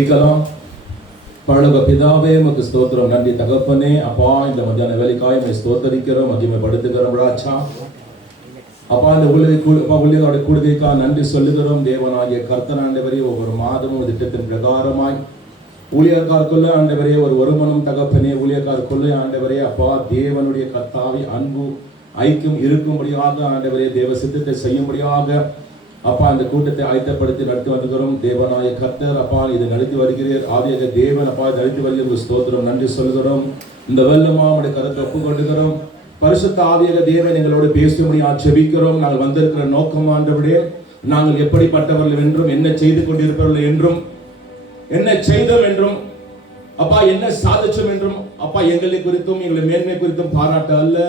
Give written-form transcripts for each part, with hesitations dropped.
பரலோக பிதாவே உமக்கு ஸ்தோத்திரம். நன்றி தகப்பனே. அப்பா, இந்த மத்தியான வேலைக்காய் உம்மை ஸ்தோத்தரிக்கிறோம், மகிமைப்படுத்துகிறோம் ராஜா. அப்பா, இந்த ஊழியரோட கூடுகைக்காக நன்றி சொல்லுகிறோம். தேவனாகிய கர்த்தர் ஆண்டவரே, ஒவ்வொரு மாதமும் திட்டத்தின் பிரகாரமாய் ஊழியக்காருக்குள்ள ஆண்டவரே ஒரு வருமானம் தகப்பனே, ஊழியக்காருக்குள்ள ஆண்டவரே அப்பா தேவனுடைய கர்த்தாவை அன்பு ஐக்கியம் இருக்கும்படியாக ஆண்டவரே தேவ சித்தத்தை செய்யும்படியாக அப்பா இந்த கூட்டத்தை ஆயத்தப்படுத்தி நடத்தி வருகிறோம். தேவனாய கர்த்தர் அப்பா இதை நடத்தி வருகிறீர். ஆவியாக தேவன் அப்பா நடத்தி வருகிற ஸ்தோத்திரம், நன்றி சொல்கிறோம். இந்த வெள்ளமா உடைய கருத்தை ஒப்புக்கொண்டுகிறோம். பரிசுத்த ஆவியாக தேவன் எங்களோடு பேசும்படியா செபிக்கிறோம். நாங்கள் வந்திருக்கிற நோக்கம் ஆண்டவரே, நாங்கள் எப்படிப்பட்டவர்கள் என்றும், என்ன செய்து கொண்டிருப்பவர்கள் என்றும், என்ன செய்தோம் என்றும், அப்பா என்ன சாதிச்சோம் என்றும், அப்பா எங்களை குறித்தும் எங்களை மேன்மை குறித்தும் பாராட்ட அல்ல.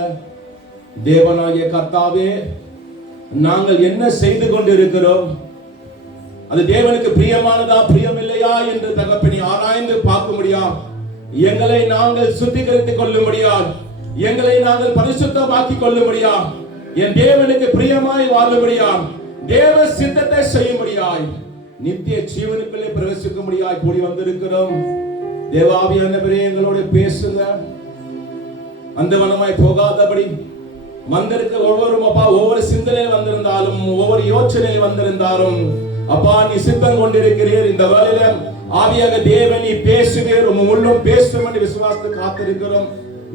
தேவனாகிய கர்த்தாவே, நாங்கள் என்ன செய்து கொண்டிருக்கிறோம், அது தேவனுக்கு பிரியமானதா பிரியமில்லையா என்று தகப்பனே ஆராய்ந்து பார்க்க முடியாது. எங்களை நாங்கள் சுத்திகரித்துக் கொள்ள முடியாது, எங்களை நாங்கள் பரிசுத்தமாக்கி கொள்ள முடியாது, என் தேவனுக்கு பிரியமாய் வாழ முடியாது, தேவ சித்தத்தை செய்ய முடியாது, நித்திய ஜீவனுக்குள்ளே பிரவேசிக்க முடியாது கூடி வந்திருக்கிறோம். தேவாவியானவரே எங்களோட பேசுங்க. அந்த வனமாய் போகாதபடி வந்திருக்க ஒவ்வொருவரும் அப்பா ஒவ்வொரு சிந்தனையில் வந்திருந்தாலும், ஒவ்வொரு யோசனையில் வந்திருந்தாலும் அப்பா நீ சித்தம் கொண்டிருக்கிறீர். இந்த வேளையில ஆவியாக தேவன் நீ பேசுவீர், உள்ளும் பேசும் என்று விசுவாசத்தை காத்திருக்கிறோம்.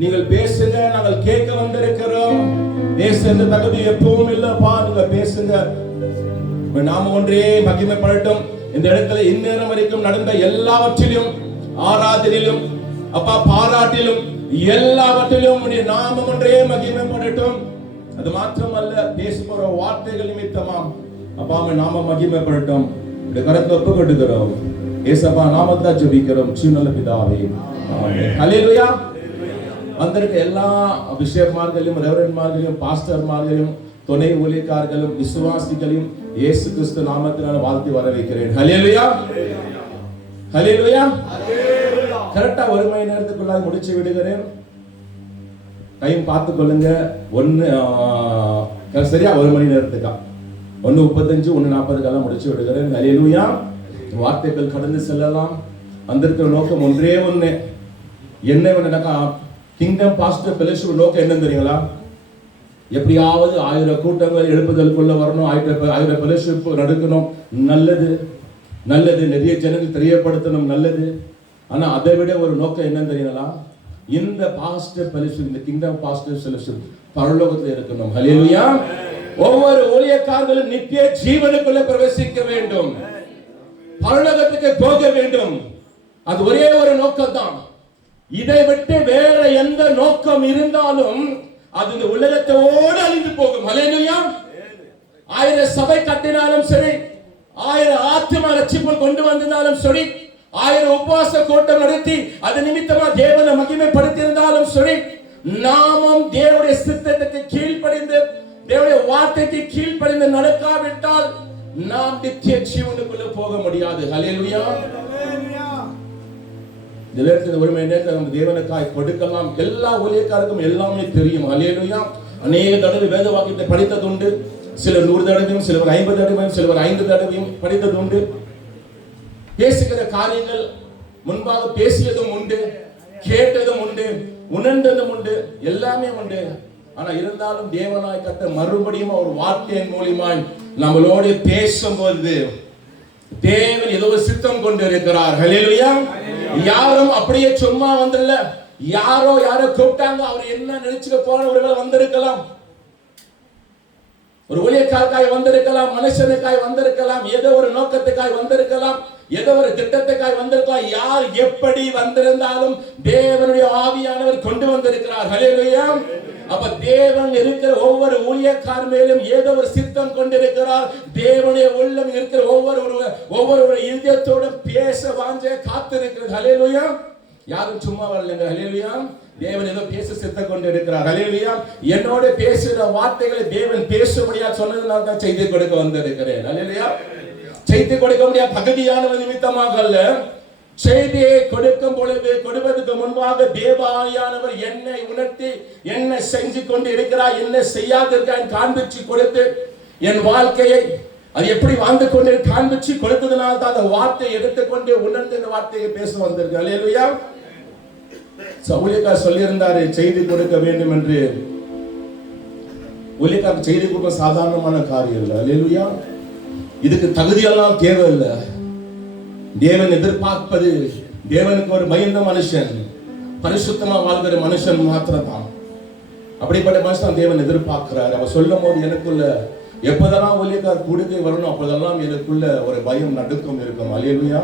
நீங்கள் பேசுங்க, நாங்கள் கேட்க வந்திருக்கிறோம். பேசுகிற தகுதி எப்பவும் இல்லப்பா, நீங்க பேசுங்க. நாம ஒன்றே மகிமைப்படட்டும். இந்த இடத்துல இந்நேரம் வரைக்கும் நடந்த எல்லாவற்றிலும், ஆராதனையிலும் அப்பா பாராட்டிலும் எல்லாவற்றிலும் உடைய நாமம் ஒன்றே மகிமைப்படட்டும். அது மாத்திரமல்ல, பேசுகிற வார்த்தைகள் நிமித்தமாம் அப்பா நாம மகிமைப்படட்டும். உடைய கரத்தை ஒப்புக்கொடுக்கிறோம். ஏசப்பா நாமத்தை ஜெபிக்கிறோம் நல்ல பிதாவே, ஆமென். ஹல்லேலூயா. வந்திருக்க எல்லா பிஷப்மார்களையும், ரெவரண்ட்மார்களையும், பாஸ்டர்மார்களையும், துணை ஊழியக்காரர்களும், விசுவாசிகளையும் இயேசு கிறிஸ்து நாமத்தினால வாழ்த்தி வரவேற்கிறேன். ஹல்லேலூயா, ஹல்லேலூயா. கரெக்டா ஒரு மணி நேரத்துக்குள்ள முடிச்சு விடுகிறேன். டைம் பார்த்து கொள்ளுங்க. சரியா ஒரு மணி நேரத்துக்கா 1:35 1:40 முடிச்சு விடுகிறேன். ஹல்லேலூயா. வார்த்தைகள் கடந்து செல்லலாம். வந்திருக்கிற நோக்கம் ஒன்றே ஒண்ணு. என்ன கிங்டம் பாஸ்டர் ஃபெலோஷிப் நோக்கம் என்னன்னு தெரியுங்களா? எப்படியாவது 1000 கூட்டங்கள் எழுப்புதலுக்குள்ள வரணும், 1000 ஃபெலோஷிப் நடக்கணும். நல்லது நல்லது, நிறைய ஜனங்கள் தெரியப்படுத்தணும், நல்லது. ஆனா அதை விட ஒரு நோக்கம் என்னன்னு தெரியுங்களா? இந்த பாஸ்டர் ஃபெலோஷிப், இந்த கிங்டம் பாஸ்டர் ஃபெலோஷிப் பரலோகத்தில் இருக்கணும். ஹல்லேலூயா. ஒவ்வொரு ஊழியக்காரர்களும் நித்திய ஜீவனுக்குள்ள பிரவேசிக்க வேண்டும், பரலோகத்துக்கு போக வேண்டும். அது ஒரே ஒரு நோக்கம் தான். இதை விட்டு வேற எந்த நோக்கம் இருந்தாலும் அது இந்த உலகத்தோடு அழிந்து போகும். ஹல்லேலூயா. 1000 சபை கட்டினாலும் சரி, 1000 ஆத்தும ரட்சிப்பு கொண்டு வந்திருந்தாலும் சரி, 1000 உபவாச கூட்டம் நடத்தி அது நிமித்தமா தேவனை மகிமைப்படுத்தியிருந்தாலும் சரி, நாமும் தேவனுடைய சித்தத்துக்கு கீழ்ப்படிந்து, தேவனுடைய வார்த்தைக்கு கீழ்ப்படிந்து நடக்காவிட்டால் நாம் நித்திய ஜீவனுக்குள்ள போக முடியாது. ஹல்லேலூயா. ஒரு மணி நேரத்தை நம்ம தேவனுக்காய் கொடுக்கலாம். எல்லா ஊழியக்காருக்கும் எல்லாமே தெரியும். ஹல்லேலூயா. அநேக தடவை வேத வாக்கியத்தை படித்தது உண்டு. சிலர் 100 தடவையும், சிலர் 50 தடவையும், சிலர் 5 தடவையும் படித்தது உண்டு. பேசுகிற காரியங்கள் முன்பாக பேசியதும் உண்டு, கேட்டதும் உண்டு, உணர்ந்ததும் உண்டு, எல்லாமே உண்டு. ஆனா இருந்தாலும் தேவனாய் கத்த மறுபடியும் ஒரு வார்த்தையின் மூலமாய் நம்மளோடு பேசும்போது தேவன் ஏதோ சித்தம் கொண்டு இருக்கிறார். ஹல்லேலூயா. யாரும் அப்படியே சும்மா வந்துடல. யாரோ கூப்பிட்டாங்க, அவர் என்ன நினைச்சுக்க போனவர்கள் வந்திருக்கலாம், ஒரு ஊழியக்காரக்காய் வந்திருக்கலாம், மனுஷனுக்காய் வந்திருக்கலாம், ஏதோ ஒரு நோக்கத்துக்காய் வந்திருக்கலாம், ஏதோ ஒரு திட்டத்துக்காய் வந்திருக்கலாம். யார் எப்படி வந்திருந்தாலும் தேவனுடைய ஆவியானவர் கொண்டு வந்திருக்கிறார். ஹல்லேலூயா. அப்ப தேவன் இருக்கிற ஒவ்வொரு ஊழியக்காரர் மேலும் ஏதோ ஒரு சித்தம் கொண்டிருக்கிறார். தேவனுடைய உள்ளம் இருக்கிற ஒவ்வொரு இதயத்தோடு பேச வாஞ்ச காத்திருக்கிறது. ஹல்லேலூயா. யாரும் சும்மா வரலங்க. ஹல்லேலூயா. தேவன் ஏதோ பேச சித்தம் கொண்டு இருக்கிறார். ஹல்லேலூயா. என்னோட பேசுகிற வார்த்தைகளை தேவன் பேசும்படியா சொன்னதுனால தான் செய்தி கொடுக்க வந்திருக்கிறேன். ஹல்லேலூயா. செய்தி கொடுக்க முடியாத பகுதியானவர் நிமித்தமாக அல்ல, செய்தியை கொடுக்கும் பொழுது கொடுப்பதற்கு முன்பாக தேவாவியானவர் என்னை உணர்த்தி என்ன செஞ்சு கொண்டு இருக்கிறார், என்ன செய்யாதிருக்கான் காண்பிச்சு கொடுத்து என் வாழ்க்கையை அது எப்படி வாழ்ந்து கொண்டு காண்பிச்சு கொடுத்ததுனால தான் அந்த வார்த்தையை எடுத்துக்கொண்டு உணர்ந்து இந்த வார்த்தையை பேச வந்திருக்கு. அல்லேலூயா. ஊழியக்காரர் சொல்லியிருந்தாரு செய்தி கொடுக்க வேண்டும் என்று. ஊழியக்காரர் செய்தி கொடுக்க சாதாரணமான காரியம் இல்லை. அல்லேலூயா. இதுக்கு தகுதியெல்லாம் தேவையில்லை. தேவன் எதிர்பார்ப்பது தேவனுக்கு ஒரு பயந்த மனுஷன், பரிசுத்தமா வாழ்கிற மனுஷன் மாத்திரம் தான். அப்படிப்பட்ட மனுஷன் தேவன் எதிர்பார்க்கிறார். அவர் சொல்லும் போது எனக்குள்ள எப்பதெல்லாம் ஊழியக்காரர் கூடுகை வரணும் அப்போதெல்லாம் எனக்குள்ள ஒரு பயம் நடுக்கம் இருக்கும். அல்லேலூயா.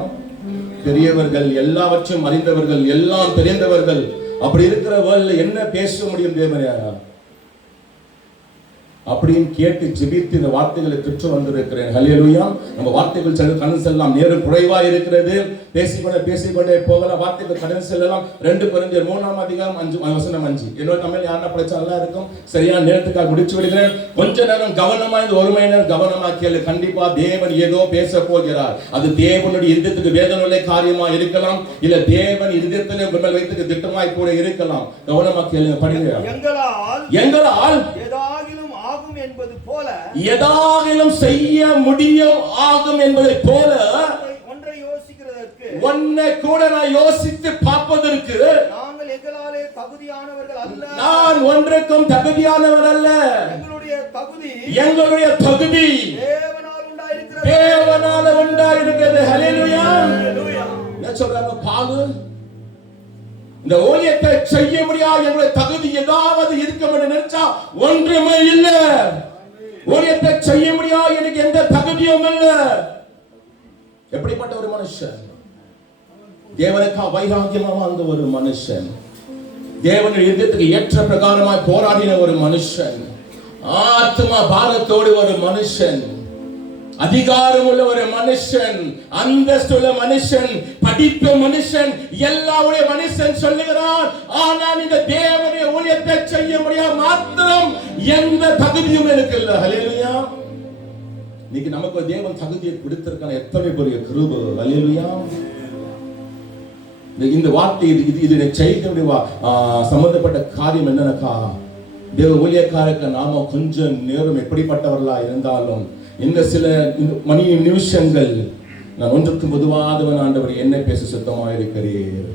பெரியவர்கள், எல்லாவற்றையும் அறிந்தவர்கள், எல்லாம் தெரிந்தவர்கள், அப்படி இருக்கிற வேளையில என்ன பேச முடியும் தேவனே அப்படின்னு கேட்டு ஜெபித்து இந்த வார்த்தைகளை பெற்று வந்திருக்கிறேன். ஹல்லேலூயா. நம்ம வார்த்தைகள் கடந்து செல்லலாம். நேரம் குறைவா இருக்கிறது. பேசிக்கொண்டே போகலாம். வார்த்தைகள் கடந்து செல்லலாம். 2 கொரிந்தியர் 3ஆம் அதிகாரம் 5 என்னோட தமிழ் யாரா படிச்சா நல்லா இருக்கும். சரியான நேரத்துக்காக முடிச்சு விடுகிறேன். கொஞ்ச நேரம் கவனமா, இந்த 1 மணி நேரம் கவனமா கேளு. கண்டிப்பா தேவன் ஏதோ பேச போகிறார். அது தேவனுடைய இதயத்துக்கு வேதனையுள்ள காரியமா இருக்கலாம், இல்ல தேவன் இதயத்திலே உங்கள் வைத்துக்கு திட்டமாய் கூட இருக்கலாம். கவனமா கேளுங்க, படிங்க. எங்களால் ஆகும் என்பது போல, எதாகிலும் செய்ய முடியும் ஆகும் என்பதை போல ஒன்றை யோசிக்கிறதற்கு, ஒன்றை கூட நான் யோசித்து பார்ப்பதற்கு நாங்கள் எங்களாலே தகுதியானவர்கள் அல்ல. நான் ஒன்றுக்கும் தகுதியானவர் அல்ல. எங்களுடைய தகுதி தேவனால உண்டாயிருக்கிறது. ஹல்லேலூயா. என்ன சொல்றாங்க பாலு? இந்த ஊழியத்தை செய்ய முடியாது எங்களுடைய தகுதி ஏதாவது இருக்கும் என்று நினைச்சா ஒன்றுமே இல்லை. ஊழியத்தை செய்ய முடியாது எனக்கு எந்த தகுதியும் இல்லை. எப்படிப்பட்ட ஒரு மனுஷன்? தேவனுக்கா வைராக்கியமா வாழ்ந்த ஒரு மனுஷன், தேவனுடைய இதயத்துக்கு ஏற்ற பிரகாரமாய் போராடின ஒரு மனுஷன், ஆத்மா பாரத்தோடு ஒரு மனுஷன், அதிகாரம் உள்ள ஒரு மனுஷன், அந்தஸ்துள்ள மனுஷன், படித்த மனுஷன், எல்லாவுடைய மனுஷன் சொல்லுகிறான். ஆனால் இந்த தேவனுடைய ஊழியத்தை செய்ய முடியாது மாத்திரம் எந்த தகுதியும் எனக்கு இல்லை. ஹல்லேலூயா. இன்னைக்கு நமக்கு தேவன் தகுதியை கொடுத்திருக்கான எத்தனை பெரிய கிருபை. ஹல்லேலூயா. இந்த வார்த்தை இது செய்தியுடைய சம்பந்தப்பட்ட காரியம் என்னன்னாக்கா, தேவ ஊழியக்காரருக்கு நாம கொஞ்சம் நேரம் எப்படிப்பட்டவர்களா இருந்தாலும் இந்த சில மணி நிமிஷங்கள் நான் ஒன்றுக்கும் பொதுவாதவன் ஆண்டவர் என்ன பேச சுத்தமாக இருக்கிறீர்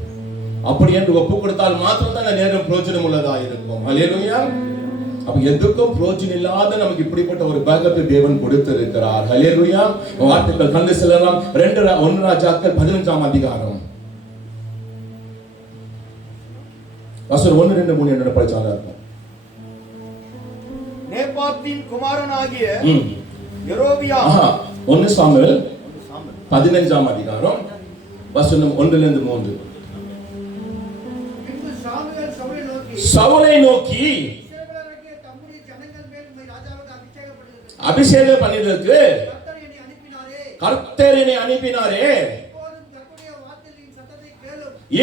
அப்படி என்று ஒப்பு கொடுத்தால் மாத்திரம் தான் நேரம் பிரயோஜனம் உள்ளதா இருக்கும். ஹல்லேலூயா. அப்ப எதுக்கும் பிரயோஜனம் இல்லாத நமக்கு இப்படிப்பட்ட ஒரு பாகத்தை தேவன் கொடுத்திருக்கிறார். ஹல்லேலூயா. வார்த்தைகள் கண்டு செல்லலாம். 1 ராஜாக்கள் 15ஆம் அதிகாரம் வசனம் 1, 2, 3 என்ன படிச்சாங்க இருக்கும். நேபாத்தின் குமாரனாகிய யெரோபியாம் 1 சாமுவேல் 15ஆம் அதிகாரம் வசனம் 1 to 3. சவுலை நோக்கி அபிஷேகம் பண்ணியதற்கு கர்த்தர் என்னை அனுப்பினாரே,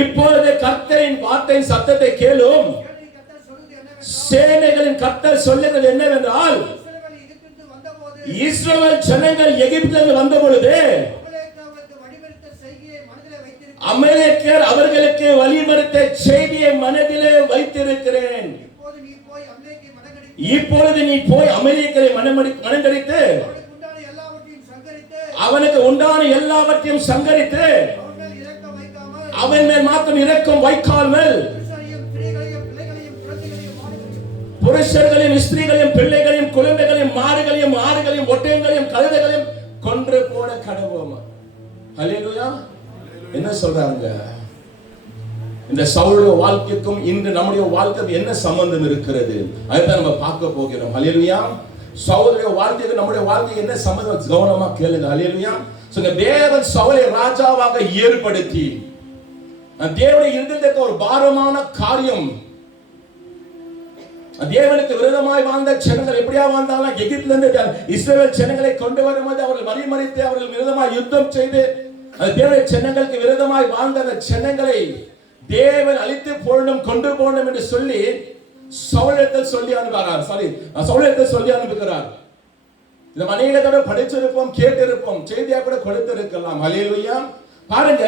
இப்பொழுது கர்த்தரின் வார்த்தையின் சத்தத்தை கேளும். சேனைகளின் கர்த்தர் சொல்லுகிறது என்னவென்றால், இஸ்ரவேல் ஜனங்கள் எகிப்திலிருந்து வந்த பொழுது அமலேக்கியர் அவர்களுக்கு வழிமறித்த செய்தியை மனதிலே வைத்திருக்கிறேன். இப்பொழுது நீ போய் அமலேக்கியரை மனங்கடித்து அவனுக்கு உண்டான எல்லாவற்றையும் சங்கரித்து அவன் மேல் மாத்திரம் இரக்கம் வைக்காமல் புருஷர்களையும் ஸ்திரீகளையும் பிள்ளைகளையும் குழந்தைகளையும் மாடுகளையும் ஆடுகளையும் ஒட்டகங்களையும் கழுதைகளையும் கொன்று போட கடவுமா. ஹல்லேலூயா. என்ன சொல்றாங்க? இந்த சவுலுடைய வாழ்க்கைக்கும் இன்று நம்முடைய வாழ்க்கைக்கு என்ன சம்பந்தம் இருக்கிறது? அதுதான் நம்ம பார்க்க போகிறோம். ஹல்லேலூயா. சவுலுடைய வாழ்க்கைக்கு நம்முடைய வாழ்க்கைக்கு என்ன சம்பந்தம்? கவனமா கேளுங்க. ஹல்லேலூயா. தேவன் சவுலை ராஜாவாக ஏற்படுத்தி தேவனுடைய இருந்ததுக்கு ஒரு பாரமான காரியம். தேவனுக்கு விரோதமாய் வாழ்ந்த ஜனங்கள் எப்படியா வாழ்ந்தாலும் எகிப்திலிருந்து இஸ்ரவேல் ஜனங்களை கொண்டு வரும்போது அவர்கள் வழிமறித்து அவர்கள் விரோதமாய் யுத்தம் செய்து தேவனுடைய ஜனங்களுக்கு விரோதமாய் வாழ்ந்த அந்த ஜனங்களை தேவன் அழித்து போடணும் கொண்டு போடணும் என்று சொல்லி சவுலிடத்தில் சொல்லி அனுப்புகிறார். இந்த அநேகத்தோட படிச்சிருப்போம், கேட்டிருப்போம், செய்தியா கூட கொடுத்திருக்கலாம். ஹல்லேலூயா. பாருங்க,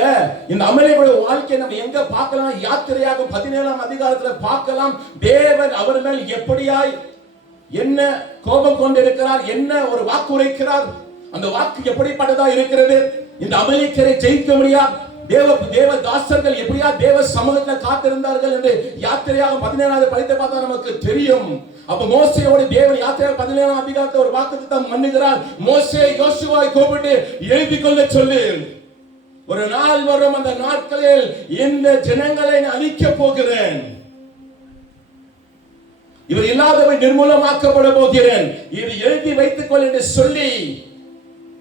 இந்த அமலேக்கியருடைய வாழ்க்கையை நம்ம எங்க பார்க்கலாம்? யாத்திரையாக 17ஆம் அதிகாரத்துல பார்க்கலாம். தேவன் அவர் மேல் எப்படியாய் என்ன கோபம் கொண்டிருக்கிறார், என்ன ஒரு வாக்கு உரைக்கிறார். அந்த வாக்கு எப்படிப்பட்டதா இருக்கிறது? இந்த அமலேக்கியரை ஜெயிக்க முடியா தேவ தாசர்கள் எப்படியா தேவ சமூகத்தில் காத்திருந்தார்கள் என்று யாத்திரையாக 17வது படித்து பார்த்தா நமக்கு தெரியும். அப்ப மோசேயோடு தேவன் யாத்திரையாக 17ஆம் அதிகாரத்தை ஒரு வாக்குத்தத்தம் பண்ணுகிறார். மோசே யோசுவாவை கூப்பிட்டு எழுதி கொள்ள சொல்லு, ஒரு நாள் வரும், அந்த நாட்களில் இந்த ஜனங்களை அழிக்க போகிறேன், இவர் இல்லாதவை நிர்மூலமாக்கப்பட போகிறேன், இது எழுதி வைத்துக் கொள் என்று சொல்லி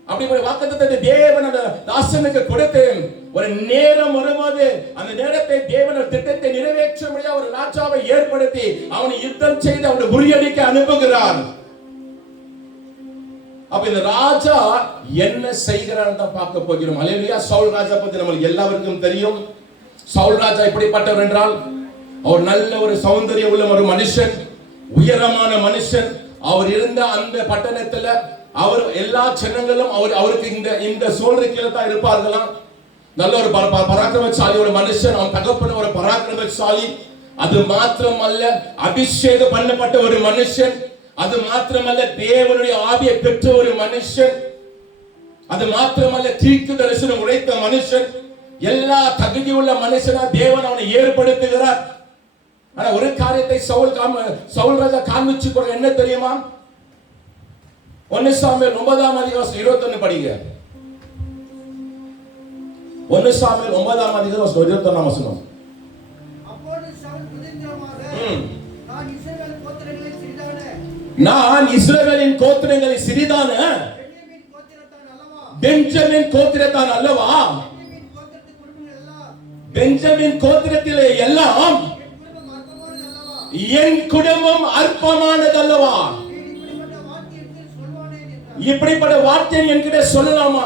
அப்படி ஒரு வாக்குத்தத்தத்தை தேவன் அந்த தாசனுக்கு கொடுத்தேன். ஒரு நேரம் வரும்போது அந்த நேரத்தை தேவன் ஒரு திட்டத்தை நிறைவேற்ற முடியாத ஒரு ராஜாவை ஏற்படுத்தி அவனை யுத்தம் செய்து அவனை முறியடிக்க அனுப்புகிறார். அப்ப இந்த ராஜா என்ன செய்கிறார் தான் பார்க்க போகிறோம். அல்லேலூயா. சவுல் ராஜா பத்தி நமக்கு எல்லாருக்கும் தெரியும். சவுல் ராஜா எப்படிப்பட்டவர் என்றால், அவர் நல்ல ஒரு சௌந்தரியம் உள்ள ஒரு மனுஷன், உயரமான மனுஷன். அவர் இருந்த அந்த பட்டணத்துல அவர் எல்லா ஜனங்களும் அவருக்கு இந்த சோழரை கீழே தான் இருப்பார்களாம். நல்ல ஒரு பராக்கிரமசாலி ஒரு மனுஷன். அவன் தகப்பன ஒரு பராக்கிரமசாலி. அது மாத்திரமல்ல, அபிஷேகம் பண்ணப்பட்ட ஒரு மனுஷன். அது மாத்திரமல்ல, தேவனுடைய ஆவியை பெற்ற ஒரு மனுஷன். அது மாத்திரமல்ல, தீர்க்க தரிசனம் உரைத்த மனுஷன். எல்லா தகுதியுள்ள மனுஷனா தேவன் அவனை ஏற்படுத்துகிறார். ஆனா ஒரு காரியத்தை சவுல் ராஜா காண்பிச்சு போற என்ன தெரியுமா? 1 சாமுவேல் 9ஆம் அதிகாரம் 21 படிங்க. 1 சாமுவேல் 9ஆம் அதிகாரம் 21ஆம் வசனம். அப்பொழுது சவுல் பிரதித்திரமாக, நான் இஸ்ரவேலின் கோத்திரங்களில் சிறிதான பென்ஜமின் கோத்திரத்தான் அல்லவா? பென்ஜமின் கோத்திரத்திலே எல்லாம் என் குடும்பம் அற்பமானது அல்லவா? இப்படிப்பட்ட வார்த்தை என்கிட்ட சொல்லலாமா?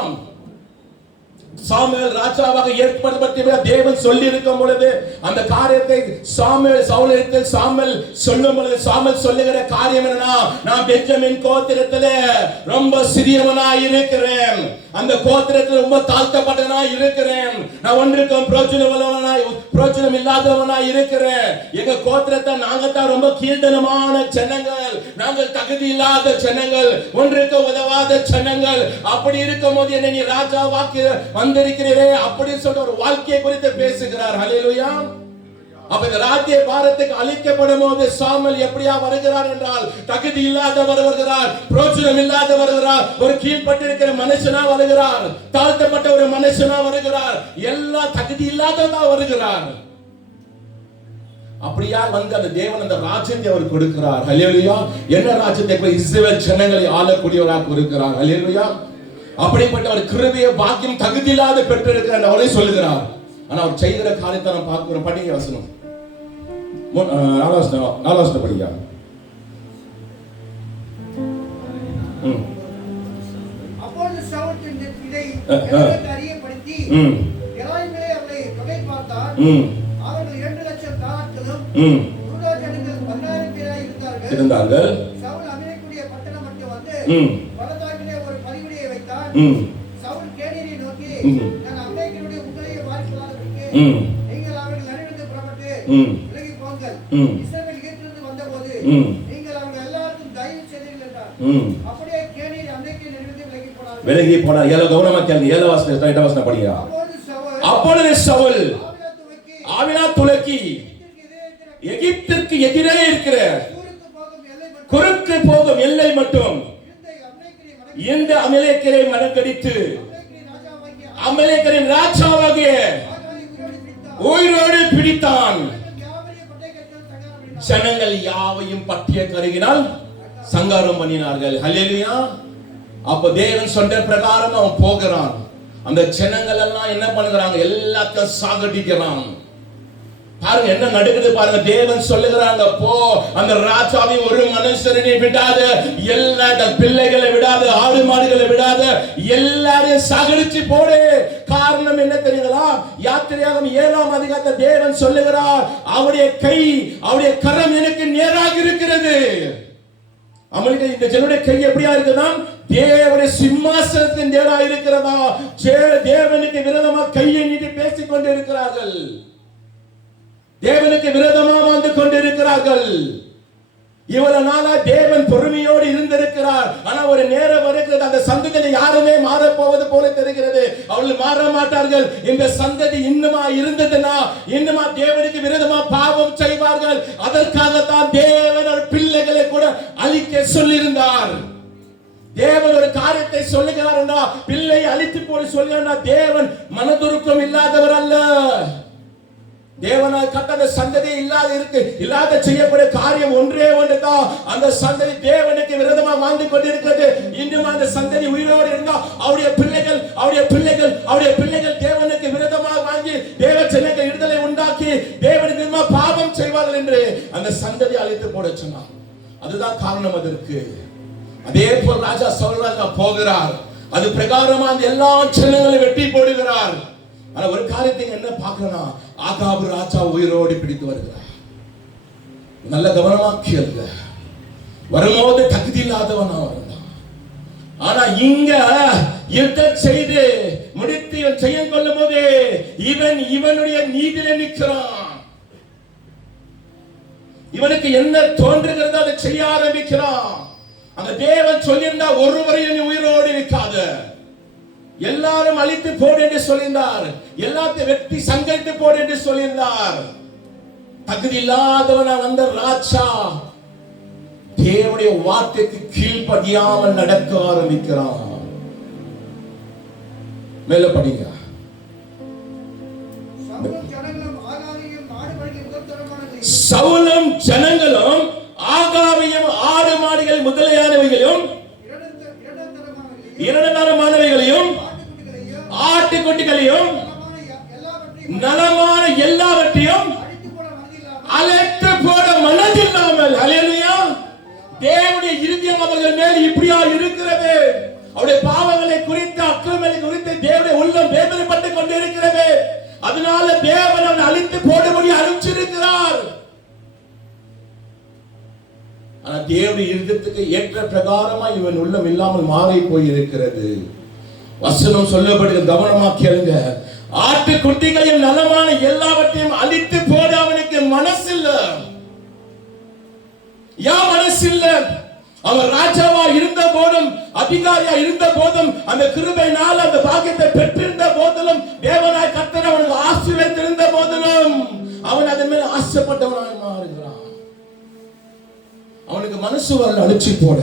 சாமுவேல் ராஜாவாக ஏற்படுத்தப்பட்ட தேவன் சொல்லி இருக்கும் பொழுது அந்த காரியத்தை சாமுவேல் சொல்லும் பொழுது சாமுவேல் சொல்லுகிற காரியம் என்னன்னா, நான் பென்ஜமின் கோத்திரத்திலே ரொம்ப சிறியவனாய் இருக்கிறேன், அந்த கோத்திரத்தில் ரொம்ப தாழ்த்தப்பட்டவனாய் இருக்கிறேன், நான் ஒன்றுக்கும் பிரோஜனம் இல்லாதவனாய் இருக்கிறேன், எங்க கோத்திரத்தை நாங்க தான் ரொம்ப கீழ்த்தனமான ஜனங்கள், நாங்கள் தகுதி இல்லாத ஜனங்கள், ஒன்றுக்கு உதவாத ஜனங்கள். அப்படி இருக்கும் போது என்ன நீ ராஜாவாக்கி வந்திருக்கிறீரே அப்படி சொல்ற ஒரு வாழ்க்கையை குறித்து பேசுகிறார். ஹல்லேலூயா. அப்ப இந்த ராஜ்ய பாரத்துக்கு அளிக்கப்படும் போது சாமுவேல் எப்படியா வருகிறார் என்றால், தகுதி இல்லாதவர் வருகிறார், பிரோஜனம் இல்லாதவர் வருகிறார், ஒரு கீழ்பட்டிருக்கிற மனுஷனா வருகிறார், தாழ்த்தப்பட்ட ஒரு மனுஷனா வருகிறார், எல்லா தகுதி இல்லாதவனா வருகிறார். அப்படியா வந்து அந்த தேவன் அந்த ராஜ்யத்தை அவர் கொடுக்கிறார். ஹல்லேலூயா. என்ன ராஜ்யத்தை? இஸ்ரவேல் ஜனங்களை ஆளக்கூடியவராக கொடுக்கிறார். ஹல்லேலூயா. அப்படிப்பட்ட ஒரு கிருபையை பாக்கியம் தகுதி இல்லாத பெற்றிருக்கிறார் அவரே சொல்லுகிறார். ஆனா அவர் செய்கிற காரியத்தை நாம் பார்க்கிறோம். படிங்க வசனம் 4 படிங்க. அப்பொழுது சவுல் இதை அறியப்படுத்தி எராயிமிலே அவரை தொகை பார்த்தார். அவர்கள் 2,00,000 தாலாட்களும் யூதா ஜனங்கள் 10,000 பேராய் இருந்தார்கள். சவுல் அமலேக்குடைய பட்டணம் மட்டும் வந்து பள்ளத்தாக்கிலே ஒரு பலிபீடத்தை வைத்தார். சவுல் கேனியரை நோக்கி, நான் அமலேக்கியருடைய உங்களையே வாரிசுகளாக நீங்கள் அவர்கள் நடுவிலிருந்து புறப்பட்டு விலகி போங்கள். இஸ்ரவேல் எகிப்திலிருந்து வந்தபோது நீங்கள் அவர்கள் எல்லாருக்கும் தயவு செய்தீர்கள் என்றார். அப்படியே கேனியர் அமலேக்கியர் நடுவிலிருந்து விலகி போனார். ஏழோ கவனமா கேளுங்க. 7 வசனம் 8 வசனம் படிங்க. அப்பொழுது சவுல் ஆவிலா துலக்கி எகிப்திற்கு எதிரே இருக்கிற குறுக்கு போகும் எல்லை மட்டும் இந்த அமலேக்கியரை மடக்கடித்து அமலேக்கியரின் ராஜாவாகிய உயிரோடு பிடித்தான். ஜனங்கள் யாவையும் பட்டிய கருகினால் சங்காரம் பண்ணினார்கள். ஹல்லேலூயா. அப்ப தேவன் சொன்ன பிரகாரம் அவன் போகிறான். அந்த ஜனங்கள் எல்லாம் என்ன பண்ணுகிறாங்க? எல்லாத்தையும் சாகடிக்கிறான். பாருங்க என்ன நடக்குது பாருங்க. தேவன் சொல்லுகிறாங்க, போ அந்த ராஜாவை ஒரு மனுஷனை விடாத, எல்லா பிள்ளைகளை விடாத, ஆடு மாடுகளை விடாத, எல்லாரையும் சாகடிச்சு போடு. காரணம் என்ன தெரியுங்களா? யாத்திரையாகமம் 7ஆம் அதிகாரத்தை தேவன் சொல்லுகிறார், அவருடைய கை, அவருடைய கரம் எனக்கு நேராக இருக்கிறது. அவங்களுக்கு இந்த ஜனங்களுடைய கை எப்படியா இருக்குதா? தேவனுடைய சிம்மாசனத்தின் நேராக இருக்கிறதா? தேவனுக்கு விரோதமா கையை நீட்டி பேசிக் கொண்டு இருக்கிறார்கள். தேவனுக்கு விரோதமாக வந்து கொண்டிருக்கிறார்கள். இவ்வளவு நாளா தேவன் பொறுமையோடு இருந்திருக்கிறார். ஆனா ஒரு நேரம் வருகிறது, அந்த சந்ததியில யாருமே மாறப் போவது போல தெரிகிறது. அவர்கள் மாற மாட்டார்கள். இந்த சந்ததி இன்னுமா இருந்ததுன்னா இன்னுமா தேவனுக்கு விரோதமா பாவம் செய்வார்கள். அதற்காகத்தான் தேவன் ஒரு பிள்ளைகளை கூட அழிக்க சொல்லியிருந்தார். தேவன் ஒரு காரியத்தை சொல்லுகிறார்னா பிள்ளை அழித்து போட சொல்லுகிறார். தேவன் மனதுருக்கம் இல்லாதவர் அல்ல. தேவனால் கட்டத சந்ததி இல்லாத செய்யக்கூடிய காரியம் ஒன்றே ஒன்றுதான். அந்த சந்ததி தேவனுக்கு விரோதமாக வாழ்ந்து கொண்டிருக்கிறது. இன்னும் அந்த சந்ததி உயிரோடு இருந்தா அவருடைய பிள்ளைகள் தேவனுக்கு விரோதமாக வாங்கி தேவ ஜனங்கள் விடுதலை உண்டாக்கி தேவனுக்கு விரோதமாக பாவம் செய்வார்கள் என்று அந்த சந்ததி அழித்து போட சொன்னார். அதுதான் காரணம் அதற்கு. அதே போல் ராஜா சவுல் போகிறார். அது பிரகாரமா அந்த எல்லா ஜனங்களையும் வெட்டி போடுகிறார். ஆனா ஒரு காரியத்தை என்ன பார்க்கணும், ஆகாபு ராஜா உயிரோடு பிடித்து வருகிறார். நல்ல கவனமா கேளுங்க. வரும்போது தகுதி இல்லாதவன் அவன். ஆனா இங்க யுத்தம் செய்து முடித்து இவன் செய்ய கொள்ளும் போது இவனுடைய நீதியில நிற்கிறான். இவனுக்கு என்ன தோன்றுகிறதோ அதை செய்ய ஆரம்பிக்கிறான். அந்த தேவன் சொல்லியிருந்தா ஒருவரையும் உயிரோடு இருக்காத, எல்லாரும் அழித்து போடு என்று சொல்லியிருந்தார். எல்லாத்தையும் வெட்டி சங்கரித்து போடு என்று சொல்லியிருந்தார். தகுதி இல்லாதவன் வந்த ராஜா தேவனுடைய வார்த்தைக்கு கீழ்ப்படியாமல் நடக்க ஆரம்பிக்கிறான். மேல படிங்க. சவுலும் ஜனங்களும் ஆகாவையும் ஆடு மாடுகள் முதலியானவைகளையும் இரண்டரமானவைகளையும் ஆட்டுக்குட்டிகளையும் நலமான எல்லாவற்றையும் அழைத்து போட மனதில்லாமல், அல்லேலூயா, தேவனுடைய இருதயம் அவர்கள் மேல் இப்படியா இருக்கிறது. அவருடைய பாவங்களை குறித்து அக்கிரமங்களை குறித்து தேவனுடைய உள்ளம் வேதனைப்பட்டுக் கொண்டிருக்கிறது. அதனால தேவன் அவனை அழித்து போடும்படி அனுப்பிச்சிருக்கிறார். ஆனா தேவனுடைய இருதயத்துக்கு ஏற்ற பிரகாரமா இவன் உள்ளம் இல்லாமல் மாறி போயிருக்கிறது. வசனம் சொல்லப்படுகிற கவனமா கேளுங்க. ஆட்டுக்குட்டிகளையும் நலமான எல்லாவற்றையும் அழித்து போட அவனுக்கு மனசில்ல. மனசில்ல. அவன் ராஜாவா இருந்த போதும் அதிகாரியா இருந்த போதும் அந்த கிருபையினால் அந்த பாக்கியத்தை பெற்றிருந்த போதிலும் தேவனாய் கர்த்தர் அவனுக்கு ஆசீர்வதித்திருந்த போதிலும் அவன் அதன் மேல் ஆசைப்பட்டவனாய் மாறுகிறான். அவனுக்கு மனசு வரல அழிச்சு போட.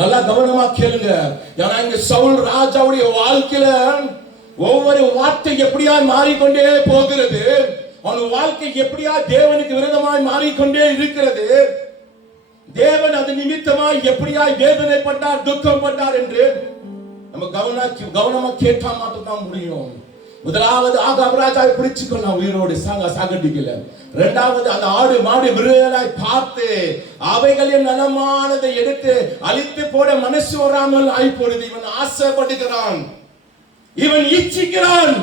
நல்லா கவனமா கேளுங்க. ஏன்னா இங்க சவுல் ராஜாவுடைய வாழ்க்கையில ஒவ்வொரு வார்த்தை எப்படியா மாறிக்கொண்டே போகிறது. அவன் வாழ்க்கை எப்படியா தேவனுக்கு விரோதமாய் மாறிக்கொண்டே இருக்கிறது. தேவன் அது நிமித்தமாய் எப்படியாய் வேதனைப்பட்டார், துக்கம் பட்டார் என்று நம்ம கவனமா கேட்டா மட்டும் தான் முடியும். முதலாவது ஆகாப் ராஜாவை பிடிச்சுக்கொள்ள உயிரோடு சாகடிக்கல. இரண்டாவது அந்த ஆடு மாடு மிருகங்களாய் பார்த்து அவைகளையும் நலமானதை எடுத்து அழித்து போட மனசு வராமல் ஆய்ப்பொழுது இவன் ஆசைப்படுகிறான், இவன் இச்சிக்கிறான்,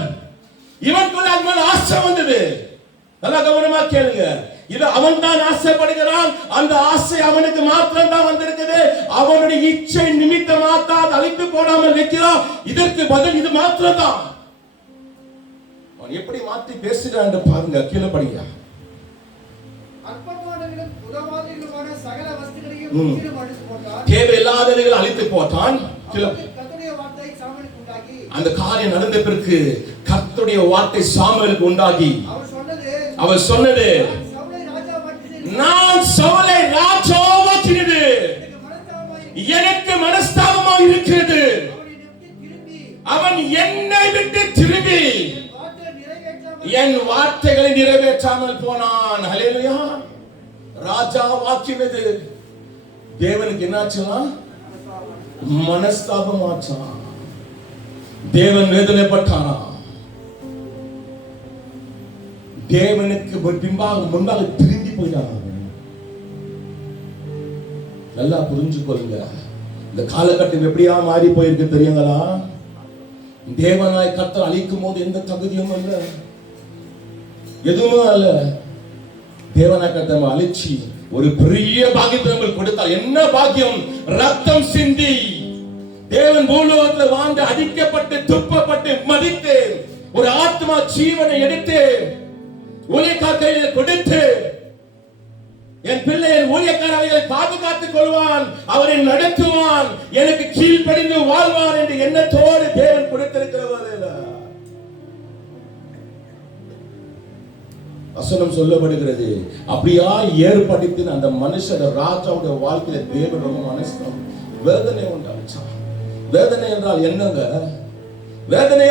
இவனுக்குள்ள அது ஆசை வந்தது. நல்லா கவனமா கேளுங்க. இது அவன் தான் ஆசைப்படுகிறான். அந்த ஆசை அவனுக்கு மாத்திரம் தான் வந்திருக்குது. அவனுடைய இச்சை நிமித்தமாக அழித்து போடாமல் நிற்கிறான். இதற்கு பதில் இது மாத்திரம் தான். எப்படி மாத்தி பேசுகிறான் பாருங்க. கீழே படிங்க. தேவையில்லாதவைகள் அழித்து போட்டான். அந்த காரியம் நடந்த பிறகு கர்த்தருடைய வார்த்தை சாமுவேலுக்கு உண்டாகி அவர் சொன்னது, நான் சவுலை ராஜாவாக்கினது எனக்கு மனஸ்தாபமாக இருக்கிறது. அவன் என்னை விட்டு திரும்பி என் வார்த்தைகளை நிறைவேற்றாமல் போனான். ஹல்லேலூயா. ராஜா வாக்கினது தேவனுக்கு என்னாச்சுனா மனஸ்தாபம் ஆச்சான். தேவன் வேதனைப்பட்டானா. தேவனுக்கு முன்பாக திரும்பி போயிட்டான். நல்லா புரிஞ்சுக்கொள்ளுங்க. இந்த காலகட்டம் எப்படியா மாறி போயிருக்கு தெரியுங்களா? தேவனாய் கர்த்தர் அழிக்கும் போது எந்த தகுதியும் அல்ல, எதுவுமே அல்ல. தேவனாய் கர்த்தர் அழிச்சி ஒரு பெரிய பாக்கியத்தை நமக்கு கொடுத்தார். என்ன பாக்கியம்? ரத்தம் சிந்தி தேவன் பூலோகத்தில் வாழ்ந்து அடிக்கப்பட்டு துப்பப்பட்டு மதித்து ஒரு ஆத்மா ஜீவனை எடுத்து உலகத்தை கொடுத்து என் பிள்ளை என் ஊழியக்காரர்களை பாதுகாத்துக் கொள்வான், அவரை நடத்துவான், எனக்கு கீழ்ப்படிந்து வாழ்வான் என்ற எண்ணத்தோடு தேவன் கொடுத்திருக்கிறவர். வசனம் சொல்லப்படுகிறது. அப்படியா ஏற்படுத்தி அந்த மனுஷன் ராஜாவுடைய வாழ்க்கையில தேவன் ரொம்ப மனசு வேதனை உண்டாச்சா. வேதனை என்றால் என்னங்க? வேதனை